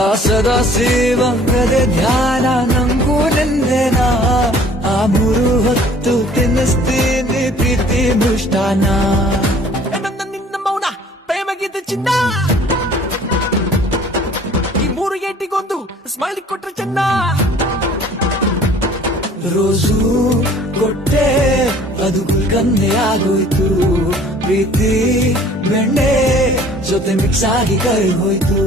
ಆ ಸದಾ ಸೇವಂಗದೆ ಧ್ಯಾನ ನಂಗೂ ನಿಂದೆನ ಆ 3 ಹೊತ್ತು ತಿನ್ನಿಸ್ತೀನಿ ಪ್ರೀತಿ ಮುಷ್ಟಾನ ನನ್ನ ನಿನ್ನ ಮೌನ ಪ್ರೇಮಗಿದೆ ಚಿನ್ನ ಈ 3 ಏಟಿಗೊಂದು ಸ್ಮೈಲ್ ಕೊಟ್ರೆ ಚೆನ್ನ ರೋಸು ಕೊಟ್ಟೆ ಅದು ಗುಲ್ಕನ್ನೆ ಆಗೋಯ್ತು ಪ್ರೀತಿ ಬೆಣ್ಣೆ ಜೊತೆ ಮಿಕ್ಸ್ ಆಗಿ ಕೈ ಹೋಯ್ತು